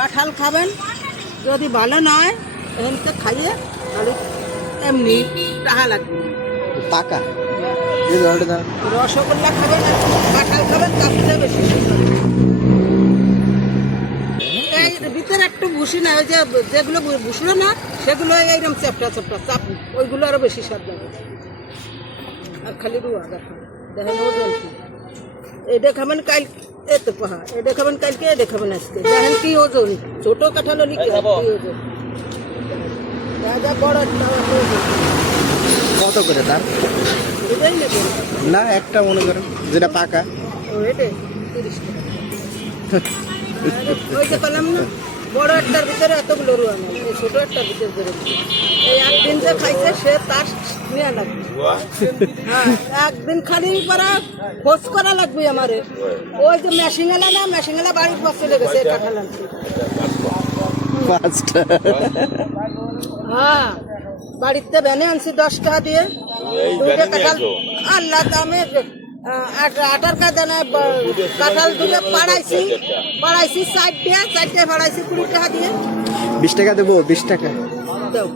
কাঁঠাল খাবেন, যদি ভালো নয় এমনিতে খাইয়ে তাহলে এমনি টাকা লাগবে। পাকা এই ধরনের দাম। রসগোল্লা খাবেন আর কাঁঠাল খাবেন, তার চেয়ে বেশি সুন্দর। এই ভিতরে একটু ভুসি না, ওই যে যেগুলো ভুসলো না সেগুলো এইরকম চ্যাপটা চ্যাপটা চাপ, ওইগুলো আরো বেশি স্বাদ লাগে। আর খালি রুয়া দেখেন, দেখেন ওজন কি। এটা খাবেন কাল, এ তো পাহাড়, এটা খাবেন কালকে, এটা খাবেন আজকে। দেখেন কি ওজন, ছোট কাঁঠাল হলে কি ওজন, যা বড় একটা ওজন। কত করে দাম? এটাই নেবেন না একটা মনে করেন যেটা পাকা। ও এটাই 30 টাকা। ওই যে পেলাম না, বড় একটার ভিতরে এতগুলো রুয়া নেই, এই ছোট একটার ভিতরে ধরে এই একদিন যে খাইছে সে তার নেওয়া লাগবে। হ্যাঁ, একদিন খালি করা খোঁজ করা লাগবে আমারে। ওই যে মেশিংলা না, মেশিংলা বাড়ির পাশে লেগেছে কাঁঠাল আনতে। 5টা। হ্যাঁ, বাড়িতে ভ্যানে আনছি 10 টাকা দিয়ে, 2টা কাঁঠাল আল্লাহ দামে 18 টাকা দেয়। কাঁঠাল দুটো পাড়াইছি 4টে পাড়াইছি 20 টাকা দিয়ে। 20 টাকা দেবো, 20 টাকা। দাও।